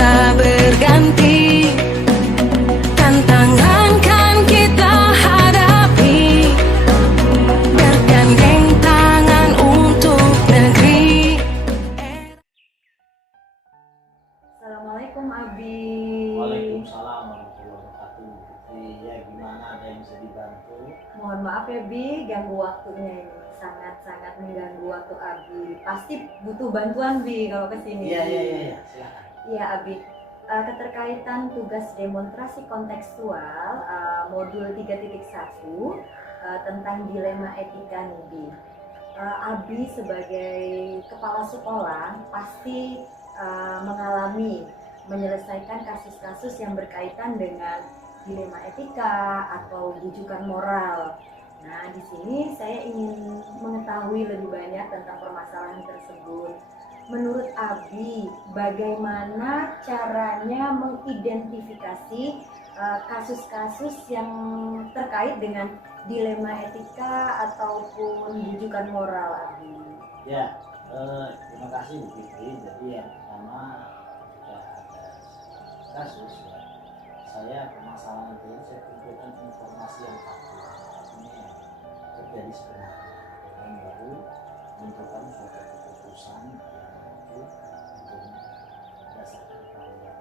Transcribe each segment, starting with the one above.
bisa berganti. Tantangan kan kita hadapi, bergandeng tangan untuk negeri. Assalamualaikum Abi. Waalaikumsalam warahmatullahi wabarakatuh. Ya gimana, ada yang bisa dibantu? Mohon maaf ya Bi, ganggu waktunya ini. Sangat-sangat mengganggu waktu Abi. Pasti butuh bantuan Bi kalau kesini. Iya, silakan. Iya Abi. Keterkaitan tugas demonstrasi kontekstual modul 3.1 tentang dilema etika nih Bi. Abi sebagai kepala sekolah pasti mengalami menyelesaikan kasus-kasus yang berkaitan dengan dilema etika atau bujukan moral. Nah, di sini saya ingin mengetahui lebih banyak tentang permasalahan tersebut. Menurut Abi, bagaimana caranya mengidentifikasi kasus-kasus yang terkait dengan dilema etika ataupun bujukan moral, Abi? Ya, terima kasih Bu Fitri. Jadi yang pertama, jika ada kasus ya, saya permasalahan itu saya kumpulkan informasi yang faktual, artinya yang terjadi sebenarnya, dan baru menentukan suatu keputusan yang itu untuk berdasarkan keahlian.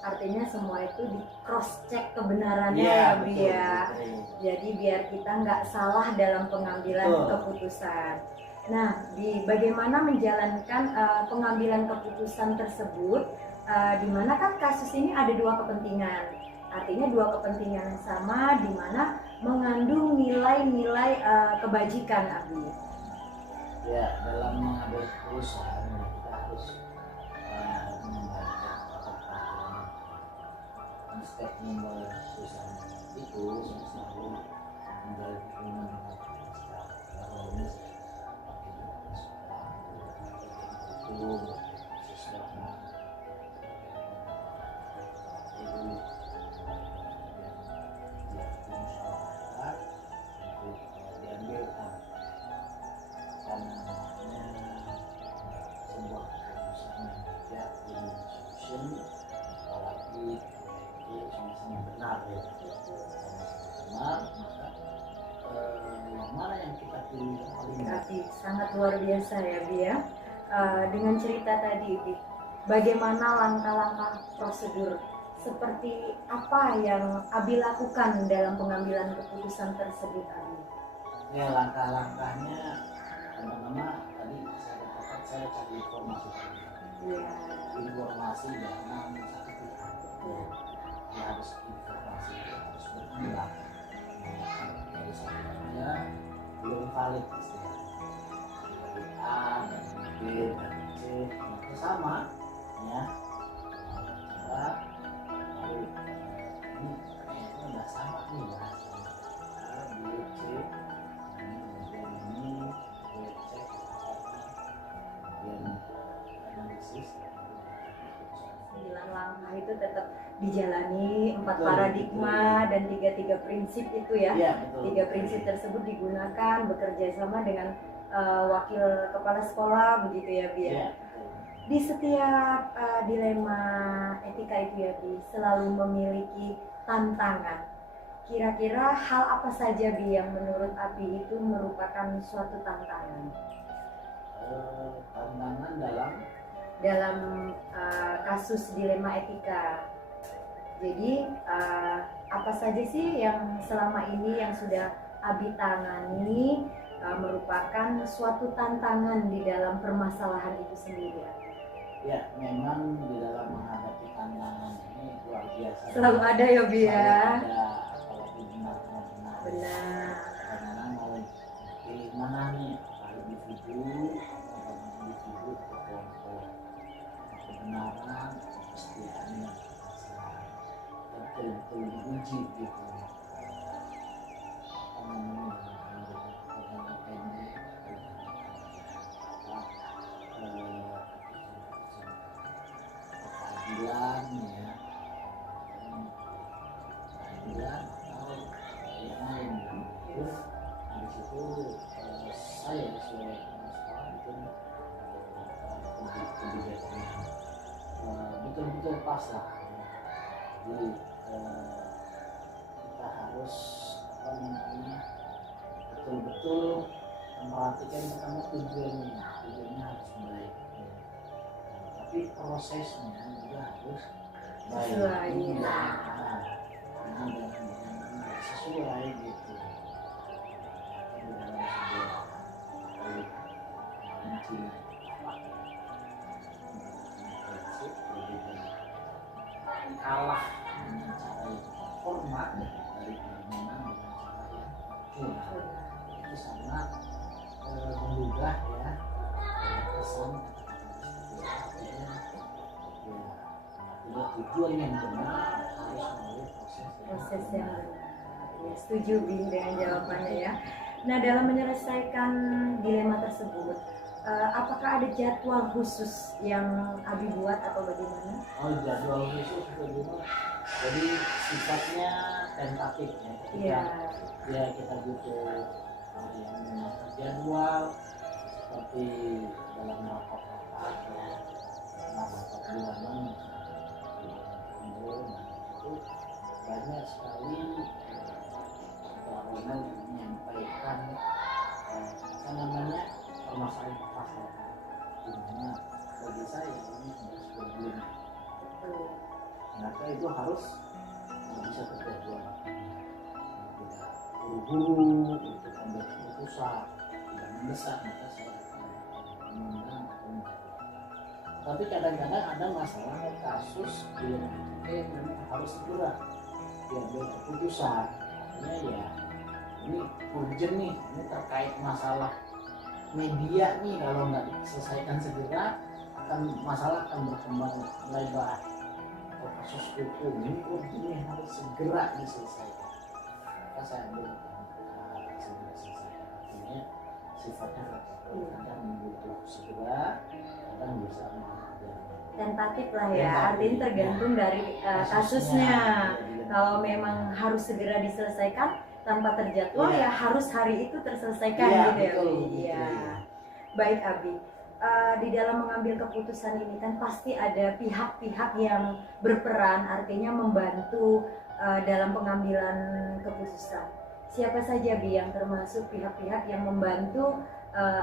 Artinya semua itu di cross check kebenarannya Iya, ya Bi betul, ya. betul. Jadi biar kita nggak salah dalam pengambilan Betul. keputusan. Nah, bagaimana menjalankan pengambilan keputusan tersebut, di mana kan kasus ini ada dua kepentingan. Artinya dua kepentingan yang sama, di mana mengandung nilai-nilai kebajikan, Abi. Ya, dalam mengambil keputusan kita harus membaca peraturan setiap mengambil keputusan itu selalu menjalin hubungan dengan sekolah itu sesuatu itu musyawarah untuk diambil karena sebuah keputusan yang tidak win-win apalagi itu sama-sama benar ya, sama-sama benar, maka yang mana yang kita pilih yang paling Berarti sangat luar biasa ya Bi ya. Dengan cerita tadi Bi, bagaimana langkah-langkah prosedur seperti apa yang Abi lakukan dalam pengambilan keputusan tersebut, Abi? Ya, langkah-langkahnya pertama tadi saya katakan saya cari informasi dulu. Iya. Informasi jangan satu pihak. Ya, harus informasi itu harus berkembang. Dari satu saja belum valid istilahnya. Dari A, dari B, dari C, itu sama ya. Coba lalu ini itu nggak sama nih ya. A, B, C, kemudian ini gue cek kemudian analisis 9 langkah itu tetap dijalani, 4 Betul, paradigma dan 3 prinsip itu ya. Iya, betul. 3 prinsip tersebut digunakan bekerja sama dengan wakil kepala sekolah begitu ya Bi ya. Iya, betul. Di setiap dilema etika itu ya Bi selalu memiliki tantangan. Kira-kira hal apa saja Bi yang menurut Abi itu merupakan suatu tantangan? Tantangan Dalam kasus dilema etika. Jadi apa saja sih yang selama ini yang sudah Abi tangani merupakan suatu tantangan di dalam permasalahan itu sendiri? ya, memang di dalam menghadapi tantangan ini luar biasa. Selalu ada ya Bi ya. Selalu ada, apalagi benar. Benar. Karena mau pilih mana nih, apakah individu atau kelompok, kebenaran, kesetiaan yang betul-betul diuji gitu. Keadilan ya, keadilan atau yang lain. Terus habis itu saya sesuai sekolah itu betul-betul pas lah. Jadi kita harus apa namanya betul-betul memperhatikan pertama tujuannya harus baik. Tapi prosesnya juga harus baik. Sesuai. Sesuai gitu. Di dalam sebuah Cina prinsip berbeda kalah dengan cara yang hormat dari menang dengan cara yang curang itu sangat menggugah ya kesan artinya ya tujuan yang benar harus melalui Proses yang benar. Ya, setuju Bi dengan jawabannya ya. Nah, dalam menyelesaikan dilema tersebut, apakah ada jadwal khusus yang Abi buat atau bagaimana? Oh, jadwal khusus bagaimana? Jadi sifatnya tentatif ya. Ketika ya kita butuh yang mengatur jadwal seperti dalam rapat-rapat ya, rapat bulanan itu banyak sekali orang menyampaikan apa namanya permasalahan di mana bagi saya ini harus berguna. Maka itu harus bisa terjadwal. Tidak buru-buru untuk ambil keputusan, tidak mendesak, maka saya akan mengundang atau menjadwal. Tapi kadang-kadang ada masalah kasus yang memang harus segera diambil keputusan. Artinya ya ini urgent nih, ini terkait masalah media nih, kalau nggak diselesaikan segera masalah akan berkembang lebar. Atau kasus hukum ini urgent harus segera diselesaikan. Maka saya ambil segera selesaikan. Artinya sifatnya kadang butuh segera, kadang bisa tentatif lah ya, artinya tergantung dari kasusnya. Kalau memang harus segera diselesaikan tanpa terjadwal ya harus hari itu terselesaikan gitu ya. Iya. Baik Abi, di dalam mengambil keputusan ini kan pasti ada pihak-pihak yang berperan, artinya membantu dalam pengambilan keputusan. Siapa saja Bi yang termasuk pihak-pihak yang membantu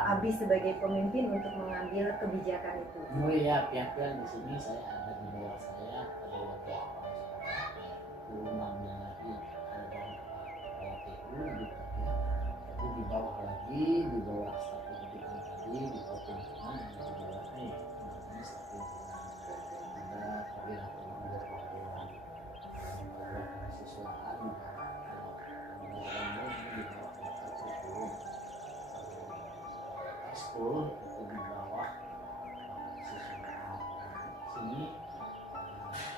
Abi sebagai pemimpin untuk mengambil kebijakan itu? Oh iya, pihak-pihak di sini saya ada di bawah saya, ada wakil turunannya lagi ada kepala TU gitu ya. Tapi di bawah lagi, di bawah staf pendidikan tadi, di bawah pimpinan yang di bawahnya ya namanya staf pimpinan. Ada perwira-perwira perwakilan kemahasiswaan di bawah ekskul itu di bawah siswa sini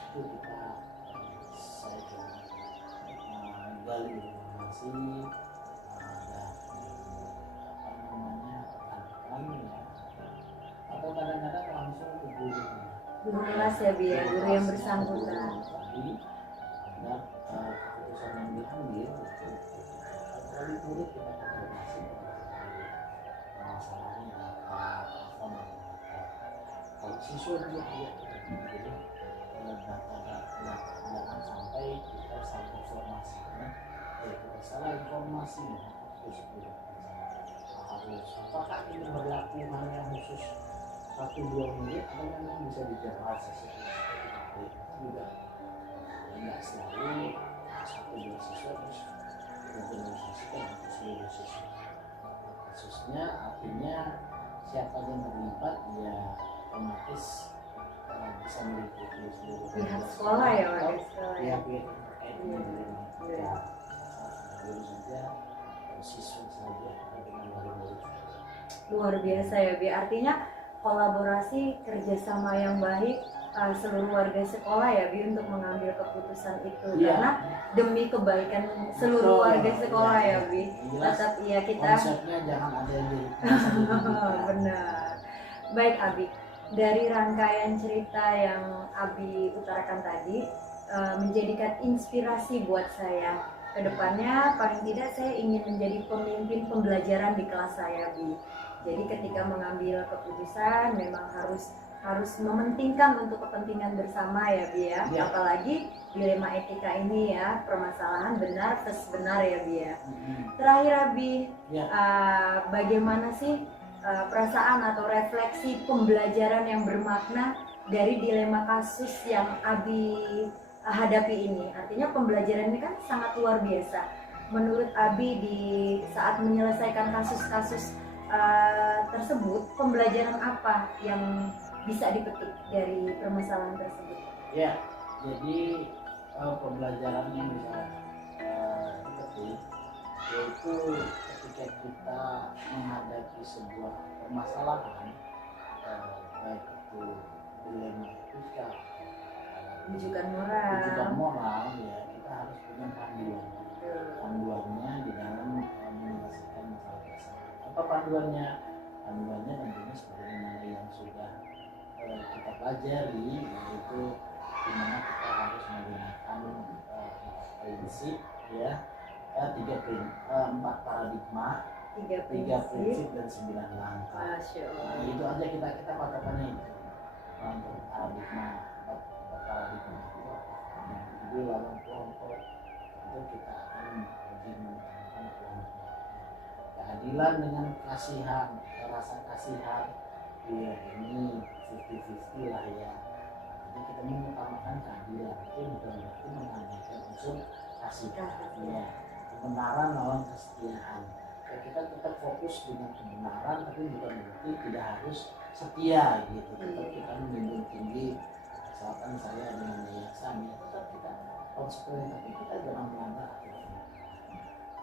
itu kita saya coba gali informasi ada apa namanya rekan-rekan ya atau kadang-kadang langsung ke guru kelas ya Bi ya, guru yang bersangkutan. tadi ada keputusan yang diambil kali murid kita konfirmasi masalahnya apa kalau siswa juga tidak jadi data jangan sampai kita salah informasinya kita salah informasi harus apakah ini berlaku hanya khusus 1-2 menit atau memang bisa dijelaskan juga tidak selalu 1-2 siswa terus dijelaskan untuk seluruh siswa. Khususnya artinya siapa yang terlibat ya otomatis bisa meliputi seluruh Pihak sekolah ya, warga sekolah. Pihak terkait dengan ya guru saja, siswa saja dengan murid-murid. Luar biasa ya Bi, artinya kolaborasi kerjasama yang baik seluruh warga sekolah ya Bi untuk mengambil keputusan itu karena demi kebaikan seluruh warga sekolah ya Bi. Tetap iya kita konsepnya jangan ada yang benar. Baik Abi, dari rangkaian cerita yang Abi utarakan tadi menjadikan inspirasi buat saya. Kedepannya paling tidak saya ingin menjadi pemimpin pembelajaran di kelas saya Bi. Jadi ketika mengambil keputusan memang harus harus mementingkan untuk kepentingan bersama ya Bi ya. Iya. Apalagi dilema etika ini ya, permasalahan benar versus benar ya Bi ya. Mm-mm. Terakhir Abi, Ya. bagaimana sih perasaan atau refleksi pembelajaran yang bermakna dari dilema kasus yang Abi hadapi ini? Artinya pembelajaran ini kan sangat luar biasa. Menurut Abi di saat menyelesaikan kasus-kasus tersebut, pembelajaran apa yang bisa dipetik dari permasalahan tersebut? Ya, jadi pembelajaran yang bisa dipetik yaitu ketika kita menghadapi sebuah permasalahan, baik itu dilema etika, Rujukan moral. rujukan moral, ya kita harus punya panduannya di dalam menyelesaikan masalah tersebut. Apa panduannya? Panduannya tentunya sebagaimana yang sudah kita pelajari, yaitu dimana kita harus menggunakan prinsip ya, 4 paradigma, 3 prinsip dan 9 langkah. Masya Allah. Nah, itu aja kita patokannya itu. Untuk paradigma, 4 paradigma itu individu lawan kelompok, itu kita akan lebih menggunakan kelompok. Keadilan dengan kasihan, rasa kasihan, ya ini 50-50 lah ya. Jadi kita mengutamakan keadilan, itu bukan berarti mengandalkan unsur kasihan, ya. Kebenaran lawan kesetiaan. Ya, kita tetap fokus dengan kebenaran, tapi bukan berarti tidak harus setia gitu. Tetap kita menjunjung tinggi. Misalkan saya dengan yayasan, ya tetap kita konsekuen, tapi kita jangan melanggar aturan.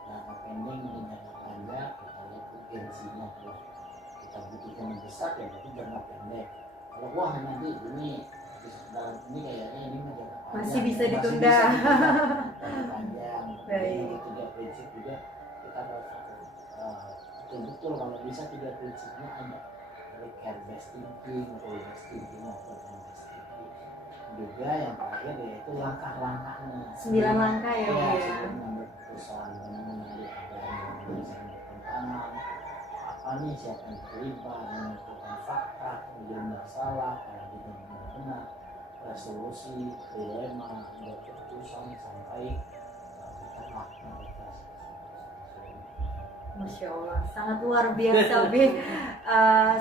Jangka pendek dengan jangka panjang, kita lihat urgensinya. Kalau kita butuhkan yang besar ya berarti jangka pendek. Kalau wah nanti ini dalam ini kayaknya ini mah jangka panjang, Masih bisa ditunda. jangka panjang. Baik. Jadi 3 prinsip juga kita harus betul-betul kalau bisa 3 prinsipnya ada. Dari care based thinking, role based thinking, maupun based thinking. Juga yang terakhir yaitu langkah-langkahnya. 9 langkah ya Bu ya. Sebelum mengambil keputusan, mengenali ada yang bertentangan, apa nih siapa yang terlibat, menentukan fakta, kemudian masalah, paradigma yang benar, resolusi, dilema, membuat keputusan sampai kita melakukan. Masya Allah, sangat luar biasa Bi.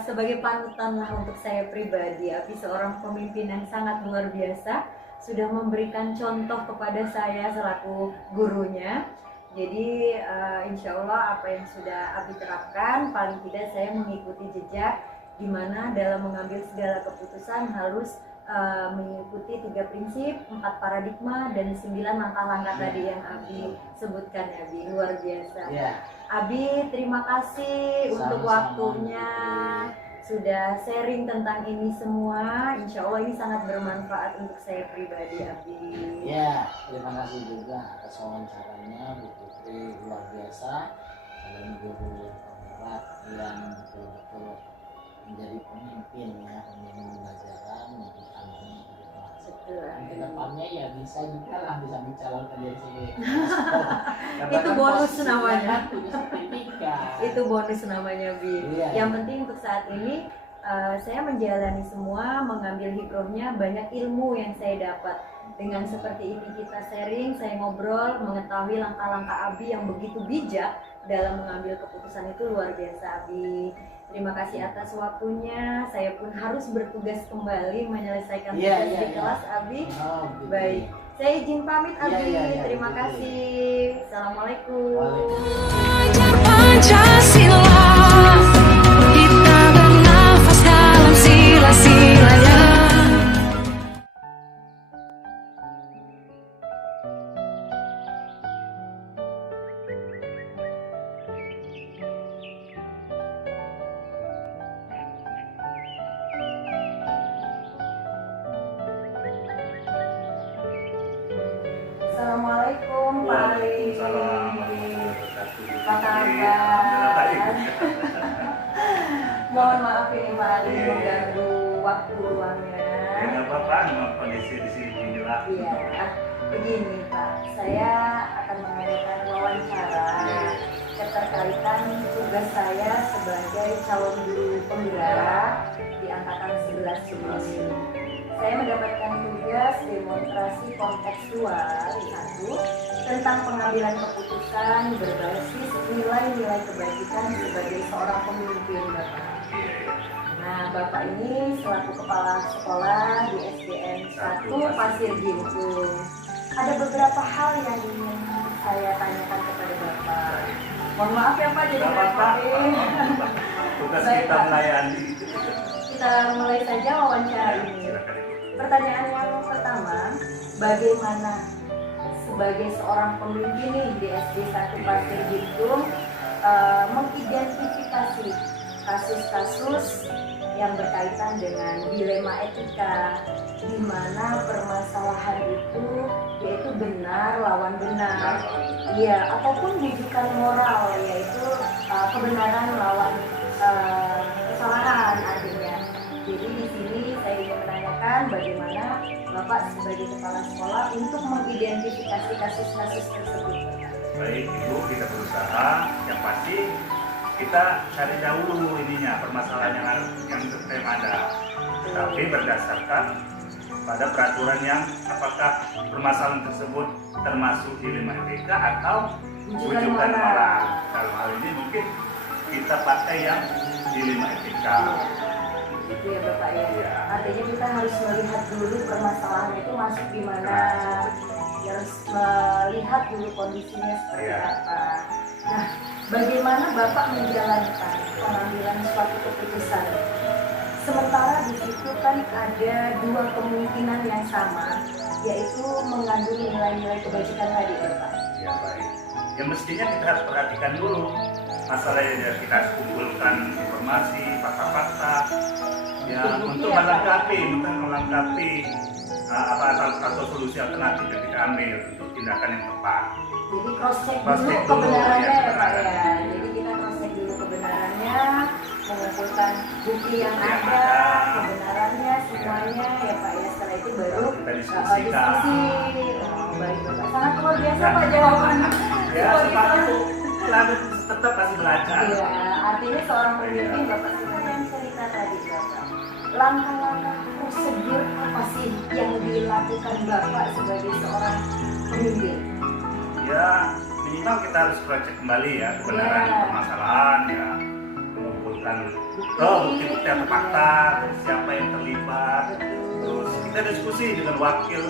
Sebagai panutan lah untuk saya pribadi, Abi seorang pemimpin yang sangat luar biasa, sudah memberikan contoh kepada saya selaku gurunya. Jadi insya Allah apa yang sudah Abi terapkan, paling tidak saya mengikuti jejak, di mana dalam mengambil segala keputusan harus mengikuti 3 prinsip, 4 paradigma, dan 9 langkah-langkah tadi yang Abi sebutkan ya Abi. Luar biasa. Ya, Abi terima kasih untuk sama-sama. waktunya, sudah sharing tentang ini semua. Insya Allah ini sangat bermanfaat untuk saya pribadi Abi. ya, terima kasih juga atas wawancaranya Bu Putri, luar biasa. Kalian guru pemberat yang betul-betul menjadi pemimpin ya, pemimpin pembelajaran untuk kami ke depan. Betul. Dan ke depannya ya bisa juga lah, bisa mencalonkan diri sebagai Itu bonus namanya. kan punya sertifikat. Itu bonus namanya Bi. Iya. Yang penting untuk saat ini saya menjalani semua, mengambil hikmahnya, banyak ilmu yang saya dapat. Dengan seperti ini kita sharing, saya ngobrol, mengetahui langkah-langkah Abi yang begitu bijak dalam mengambil keputusan, itu luar biasa Abi. Terima kasih atas waktunya. Saya pun harus bertugas kembali menyelesaikan Iya, tugas iya, di iya. kelas Abi. Oh, gitu. Baik. Saya izin pamit Iya, Abi. iya, iya, Terima gitu. kasih. Assalamualaikum. Waalaikumsalam. Pancasila, kita bernafas dalam sila-silanya. Assalamualaikum Pak Ali. Waalaikumsalam warahmatullahi wabarakatuh. Apa kabar? Alhamdulillah baik. Mohon maaf ini Pak Ali mengganggu waktu luangnya. Ya nggak apa-apa, memang kondisi di sini inilah. Iya, begini Pak, saya akan mengadakan wawancara keterkaitan tugas saya sebagai calon guru pembela di angkatan 11 ini. Saya mendapatkan tugas demonstrasi kontekstual satu tentang pengambilan keputusan berbasis nilai-nilai kebajikan sebagai seorang pemimpin, Bapak. Nah, Bapak ini selaku kepala sekolah di SDN 1 Pasir Gintung. Ada beberapa hal yang ingin saya tanyakan kepada Bapak. Mohon maaf ya Pak, jadi repotin. Tugas Baik, kita Pak. melayani. Kita mulai saja wawancara ini. Silakan Ibu. Pertanyaan yang pertama, bagaimana sebagai seorang pemimpin nih di SD 1 Pasir Gintung mengidentifikasi kasus-kasus yang berkaitan dengan dilema etika, di mana permasalahan itu yaitu benar lawan benar, iya, ataupun rujukan moral yaitu kebenaran lawan kesalahan artinya. Jadi di sini saya ingin menanyakan bagaimana Bapak sebagai kepala sekolah untuk mengidentifikasi kasus-kasus tersebut. Baik Ibu, kita berusaha. Yang pasti kita cari dahulu ininya permasalahan yang terkait ada. Tapi berdasarkan pada peraturan yang apakah permasalahan tersebut termasuk dilema etika atau rujukan moral. Dalam hal ini mungkin kita pakai yang dilema etika. Gitu ya Bapak ya. Iya. Artinya kita harus melihat dulu permasalahan itu masuk di mana, harus melihat dulu kondisinya seperti Iya. apa. Nah, bagaimana Bapak menjalankan pengambilan suatu keputusan? Sementara di situ kan ada dua kemungkinan yang sama, yaitu mengandung nilai-nilai kebajikan tadi, Bapak. Ya baik. Ya mestinya kita harus perhatikan dulu masalahnya, kita harus kumpulkan informasi, fakta-fakta, ya untuk melengkapi apa atau solusi alternatif yang kita ambil untuk tindakan yang tepat. Jadi cross check Cross dulu check dulu, kebenarannya ya, ya Pak ya. kebenaran. Jadi kita cross check dulu kebenarannya, mengumpulkan bukti yang Yang ada, ada. kebenarannya semuanya ya Pak ya. Setelah itu baru Kita diskusikan. diskusi. Oh, baik Bapak. Sangat luar biasa Pak jawabannya. Ya Kalau sepatu kita- lalu tetap masih belajar. Iya, artinya seorang pemimpin Iya. Bapak suka yang cerita tadi Bapak. Langkah-langkah prosedur apa sih yang dilakukan Bapak sebagai seorang pemimpin? Ya minimal kita harus cek kembali ya kebenaran Ya. permasalahan, ya mengumpulkan bukti-bukti atau fakta, terus siapa yang terlibat, terus kita diskusi dengan wakil,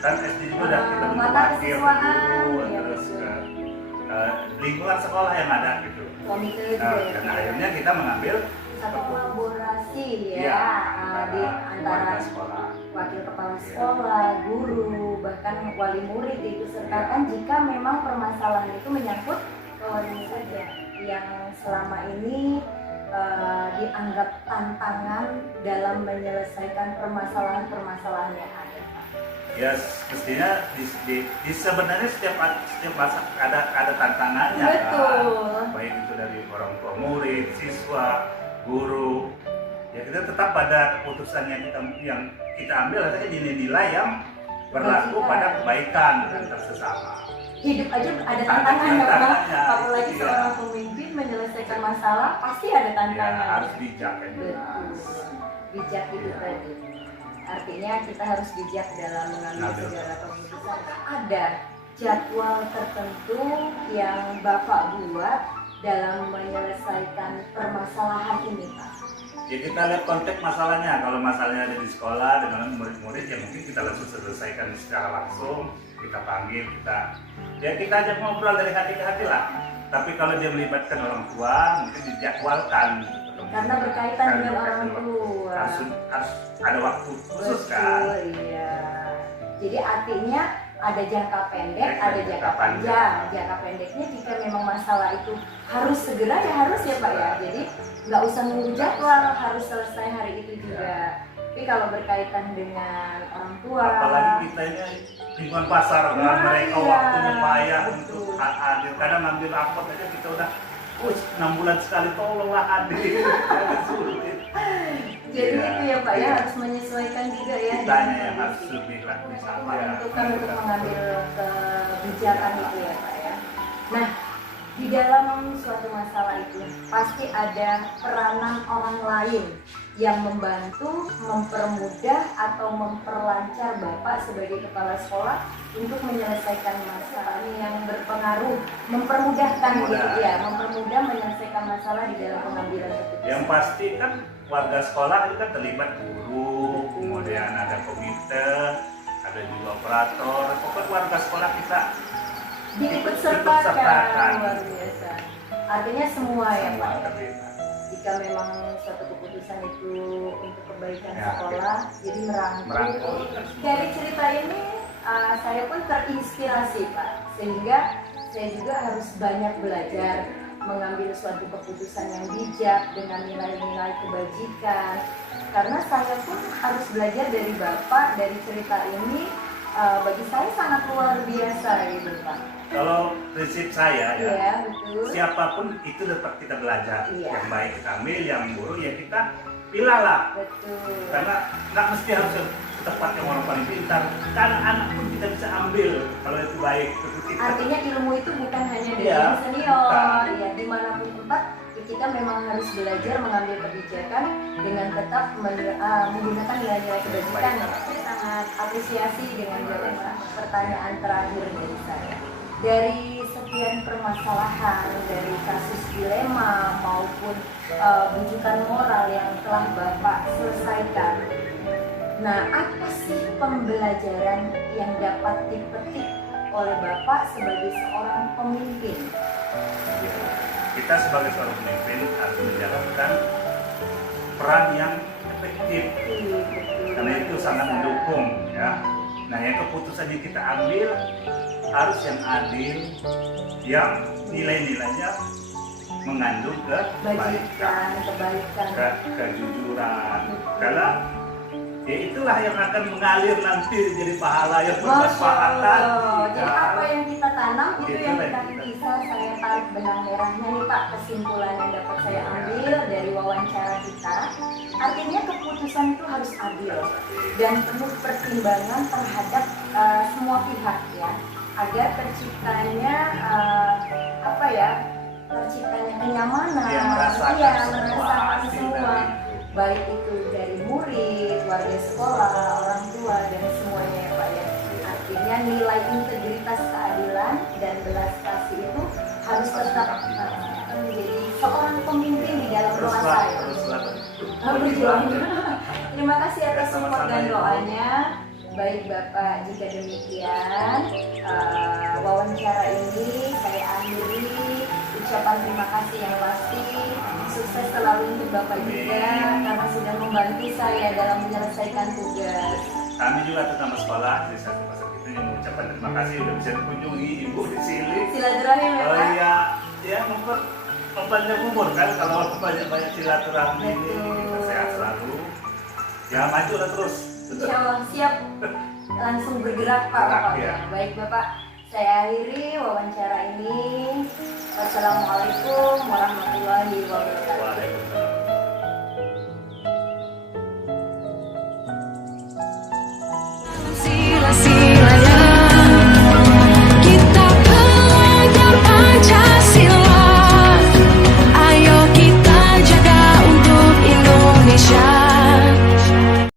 kan SD juga udah kita bentuk mata wakil kesiswaan, dulu, ya, terus betul. lingkungan sekolah yang ada gitu. Komite juga Nah, ya. dan akhirnya kita mengambil Satu kolaborasi ya, ya, di warga antara sekolah. wakil kepala Iya. sekolah, guru, bahkan wali murid itu sertakan jika memang permasalahan itu menyangkut ke wali murid saja yang selama ini dianggap tantangan dalam menyelesaikan permasalahan-permasalahan yang ada. Ya mestinya sebenarnya setiap masa ada tantangannya. Betul. Kan? Baik itu dari orang tua murid, siswa, guru. Ya kita tetap pada keputusan yang kita ambil adalah nilai-nilai yang berlaku Kebajikan. pada kebaikan antar sesama. Hidup aja ada Ada tantangan ya Pak. tantangannya. Apalagi Iya. seorang pemimpin menyelesaikan masalah pasti ada Ya tantangan. harus bijak kan. Betul. Bijak itu Iya. tadi. Artinya kita harus bijak dalam mengambil Ngambil. segala keputusan. Ada jadwal tertentu yang Bapak buat dalam menyelesaikan permasalahan ini, Pak. Ya kita lihat konteks masalahnya. Kalau masalahnya ada di sekolah dengan murid-murid, ya mungkin kita langsung selesaikan secara langsung. Kita panggil, kita ajak ngobrol dari hati ke hati lah. Tapi kalau dia melibatkan orang tua, mungkin dijadwalkan. Karena berkaitan dengan orang tua. Harus ada waktu khusus kan. Betul, iya. Jadi artinya ada jangka pendek, Ada ada jangka jangka panjang. panjang. Jangka pendeknya jika memang masalah itu harus segera ya harus ya Pak ya. Jadi nggak usah nunggu jadwal, harus selesai hari itu juga. Tapi kalau berkaitan dengan orang tua, Apalagi kita ini lingkungan pasar kan, Nah, mereka iya. waktunya payah Betul. untuk hadir. Kadang ngambil rapot aja kita udah 6 bulan sekali, tolonglah hadir. Sulit. jadi Iya, itu ya Pak ya iya. harus menyesuaikan juga ya. Kitanya dengan yang harus kondisi. lebih praktis Menentukan untuk mengambil kebijakan itu ya Pak ya. Nah, Di dalam suatu masalah itu pasti ada peranan orang lain yang membantu, mempermudah atau memperlancar Bapak sebagai kepala sekolah untuk menyelesaikan masalah yang berpengaruh, mempermudahkan gitu ya, mempermudah menyelesaikan masalah di dalam pengambilan keputusan. Yang pasti kan warga sekolah itu kan terlibat guru, kemudian ada komite, ada juga operator, pokoknya warga sekolah kita Diikut sertakan, luar biasa. Artinya semua ya Pak. terlibat. Jika memang suatu keputusan itu untuk kebaikan Ya, sekolah, jadi merangkul. Merangkul. Dari cerita ini saya pun terinspirasi Pak, sehingga saya juga harus banyak belajar mengambil suatu keputusan yang bijak dengan nilai-nilai kebajikan. Karena saya pun harus belajar dari Bapak, dari cerita ini bagi saya sangat luar biasa gitu Pak. Kalau prinsip saya ya, Iya betul. siapapun itu dapat kita belajar. Iya. Yang baik kita ambil, yang buruk ya kita pilah lah. Betul. Karena nggak mesti harus tepat yang orang paling pintar. Karena anak pun kita bisa ambil kalau itu baik. Artinya ilmu itu bukan hanya dari Iya, yang senior, bukan. ya dimanapun tempat kita memang harus belajar mengambil kebijakan dengan tetap menggunakan nilai-nilai kebajikan. Saya sangat apresiasi dengan jawaban pertanyaan terakhir dari saya. Dari sekian permasalahan, dari kasus dilema maupun bujukan moral yang telah Bapak selesaikan, nah apa sih pembelajaran yang dapat dipetik oleh Bapak sebagai seorang pemimpin? Kita sebagai seorang pemimpin harus menjalankan peran yang efektif. Karena itu sangat mendukung ya. Nah, yang keputusan yang kita ambil harus yang adil, yang nilai-nilainya mengandung kebaikan, kejujuran. Karena ya itulah yang akan mengalir nanti jadi pahala yang bermanfaatan. Jadi apa yang kita tanam itu yang kita Itulah. bisa. Saya tarik benang merahnya nih Pak, kesimpulan yang dapat saya ambil dari wawancara kita. Artinya keputusan itu harus adil dan penuh pertimbangan terhadap semua pihak ya, agar terciptanya terciptanya kenyamanan, Yang merasakan merasakan hasil semua, dari itu. baik itu dari murid, warga sekolah, orang tua dan semuanya ya Pak ya. Artinya nilai integritas keadilan dan belas kasih itu harus tetap menjadi seorang pemimpin di dalam kuasa ya. Berjuang. Terima kasih atas support dan doanya. Baik Bapak, jika demikian wawancara ini saya akhiri. Ucapan terima kasih yang pasti. Sukses selalu untuk Bapak juga karena sudah membantu saya dalam menyelesaikan tugas. Kami juga atas nama sekolah di satu pasar itu yang mengucapkan terima kasih sudah bisa dikunjungi Ibu di sini. Silaturahim ya Oh Pak. iya, ya memperpanjang umur kan kalau banyak silaturahmi ini kita sehat selalu. Ya majulah terus. Insya Allah siap langsung bergerak Pak. Gerak, Bapak. ya. Baik Bapak, saya akhiri wawancara ini. Wassalamualaikum warahmatullahi wabarakatuh.